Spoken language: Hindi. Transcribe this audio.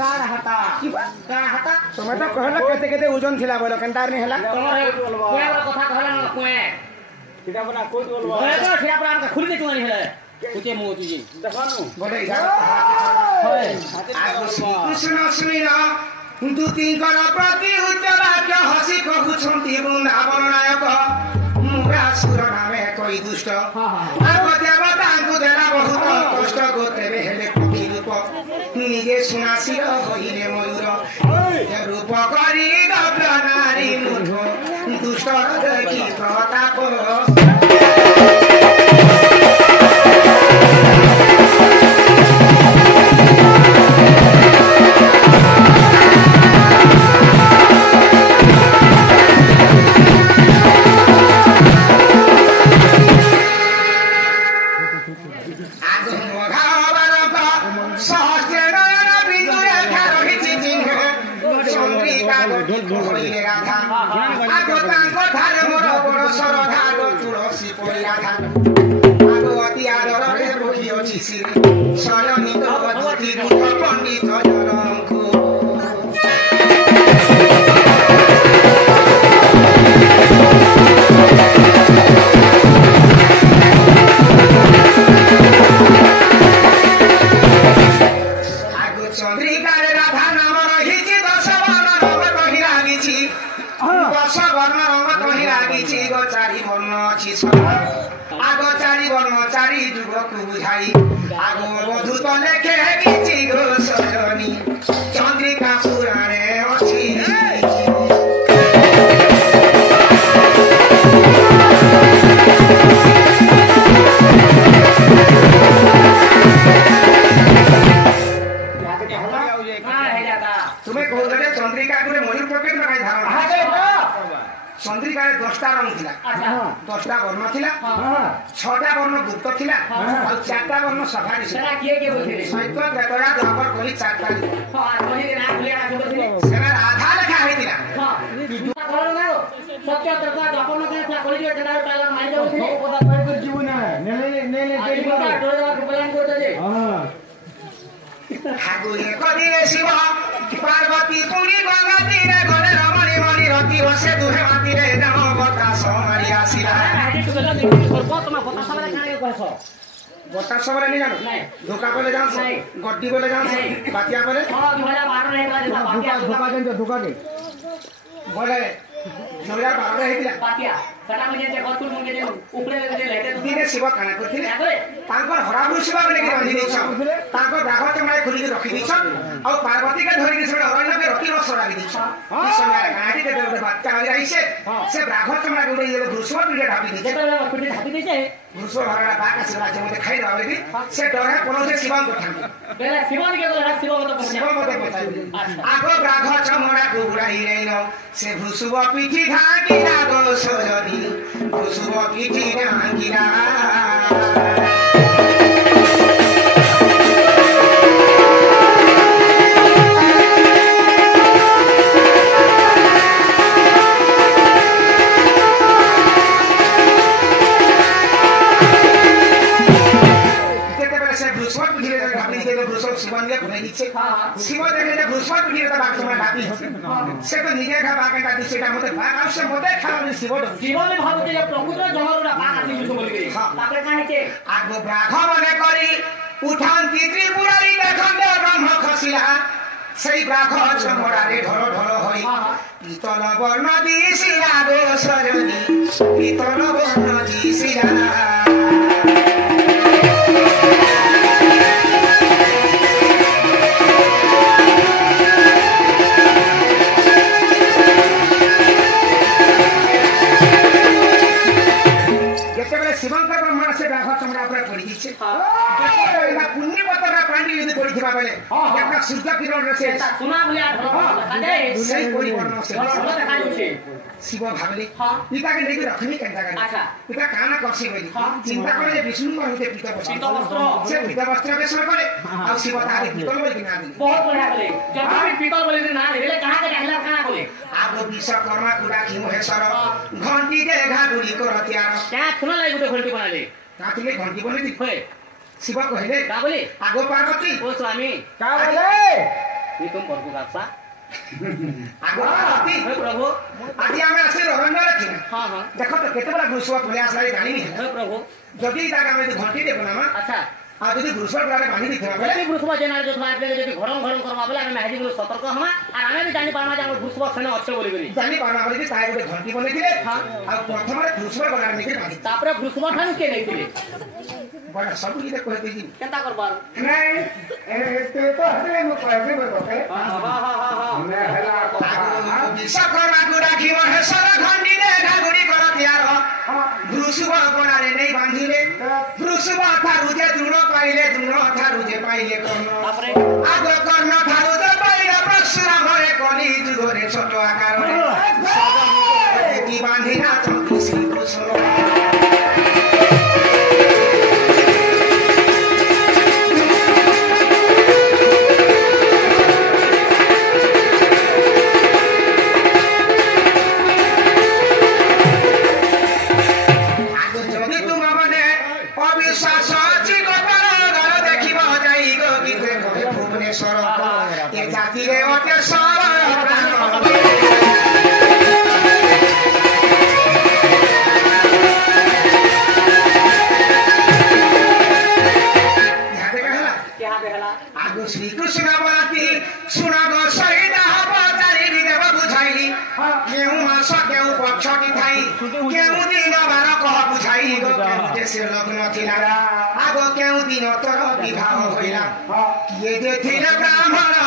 गाड़ हाता गाड़ हाता तुम तो कहला केते केते ओजन थिला बोलो केनतार नहीं हला तोमर कोए कथा कहला न कोए सीधा बना कोई बोलवा कोए तो छिया प्राण का खुल के चुनी हेले कुचे मुंह तुझे देखनु बोले जा होय कृष्ण सुनिना दूतींकर प्रति उच्च वाक्य हसी कहउछंती वृंदावन नायक मुरासुर नामे कोई दुष्ट आगो देवतांकु देला बहुत कष्ट गोत्रे हेले पक्षी रूप निजे सुनासिर होइले मयूर रूप करी दब्य नारी मुठ दुष्ट देखि प्रताप चंद्रिका 10टा रंग थिला 10टा वर्ण थिला 6टा वर्ण गुप्त थिला और 4टा वर्ण सफारी सेना के बोलथिले सैत्व गतरा द्वापर कहि 4टा कहि के नाम लिया ना बोलथिले सेना आधा लेखा हेतिला सत्य तर्क अपन के था कहि के जडा पाला मारि जाउथिले पता कोई को जीव ना नेले नेले आदि का डोरा के प्लान करते जे हां हागुले कदिले शिव पार्वती पुरी गंगा तीरे गले रमणी मणि रति बसे दुहे माती रे दाम बतास मारी आसिला आदि तो गला देखि करबो तमा बतास वाला खाने के कहछो बतास वाला नहीं जानो नहीं धोखा बोले जान गड्डी बोले जान बातिया बोले हां 2012 रे वाला बातिया धोखा के बोले 2012 हेतिला बातिया सटा मुझे जे गतुल मुझे जे उपरे ले लेते दिने शिव काना करथिले आगरे तांकर हराबु शिव बोले के रांधी देछ तांकर राघव चमड़ाय खुली के रखी देछ और पार्वती के धरि के से अरण्य के रखी रस राखी देछ ई समय गाड़ी के देव बाच्चा आ आइसे से राघव चमड़ा के ये घुसवा पीड़े ढापी देछ जेतले पीड़े ढापी देछे घुसवा भरला बाका से राज्य में खाई रहले भी से डरे कोनो से शिव को ठान बेला शिवन के बोला शिव तो शिव मते बताई आगो राघव चमड़ा को उड़ाई रेनो से घुसवा पीठी ढाकी लागो सोजनी घुसवा पीठी ढाकी ला शिव देखले घुसवा पीठी रे बाक समय ढापी से तो निजे खा बाके का दिसेटा मते बाक आवश्य मते खाला शिव जीवन में भाबते जे प्रकृति जमरुडा बाक आसी जुसो बोल गई तापरे काहे के आगो ब्राह्मण मने करी उठान त्रिपुरारी देखन दे ब्रह्म खसिला সেই ব্রাহ্মণ চমড়ারে ঢল ঢল হই পিতল বর্ণ দিছিলা গো সরণী পিতল বর্ণ দিছিলা যেতেবেলে শিবঙ্কর ব্রহ্মাণ্ড সে ব্রাহ্মণ চমড়া উপরে পড়ি দিচ্ছে পুণ্য পত্রটা পানি যদি পড়িথিবা বেলে একটা সূর্য কিরণ রে সে सुना भलिया खादे সেই পরিবর্ণ সে দেখা যাচ্ছে শিব ভাবলে ইটাকে নেকি রখনি কেনটা কেন আচ্ছা ইটা কানা করছে বলি চিন্তা করে যে বিষ্ণু হইতে পিত বস্ত্র সে পিত বস্ত্র বেশন করে আর শিব তারে পিতল বলি না দিলে बहुत बढ़िया बोले जब भी पीतल बोले ना रे कहां के कहला कहां बोले आगो विश्वकर्मा कुडा की महेश्वर घंटी के घागुरी करतियार क्या सुना लाई गुटे घंटी बनाले कातिले घंटी बने दी होय शिव कहले का बोले आगो पार्वती ओ स्वामी का बोले तुम प्रभु गासा आगो आती हे प्रभु आदि आमे आसे ररण्य रखी हां हां देखो तो केते बड़ा घुसवा पुलिस आसला जानी नहीं हे प्रभु जदी ताका में घंटी देखो ना अच्छा आ जदी घुसवा पुलिस बांधी दिखवा बेले घुसवा जेना जो थार पे जदी घरम घरम करबा बेले हम मेहदी गुलो सतर्क हमा और हमें भी जानि पामा जे हम घुसवा सने अच्छे बोली बोली जानी पाना बोली ताय गोटे घंटी बने दिले हां आ प्रथम रे घुसवा बना में बांधी तापरे घुसवा ठानु के नहीं थिले बड़ा सब की देखो है जी केंता करबार नहीं ते तो हले मु पैसे बरोके हां हां हां हां ने हला सकरा गुडा की वह सर घंटी ने घागुड़ी कर दियार घुसवा बना रे नहीं बांधिले घुसवा थारु जे दुनो पाइले कर्ण तापरे आगो कर्ण थारु जे पाइले प्रसुरा भरे कली जुगरे छोट आकार की बांधिना तो किसी को सुनो श्री कृष्ण बोलाती सुना गो सहिदा हबतारी विदेव बुझाई केहू मास केहू पक्ष की थाई केहू दिन बार कह बुझाई गो केहू से लग्न थिला आगो केहू दिन तोर विवाह होइला ये जे थिला ब्राह्मण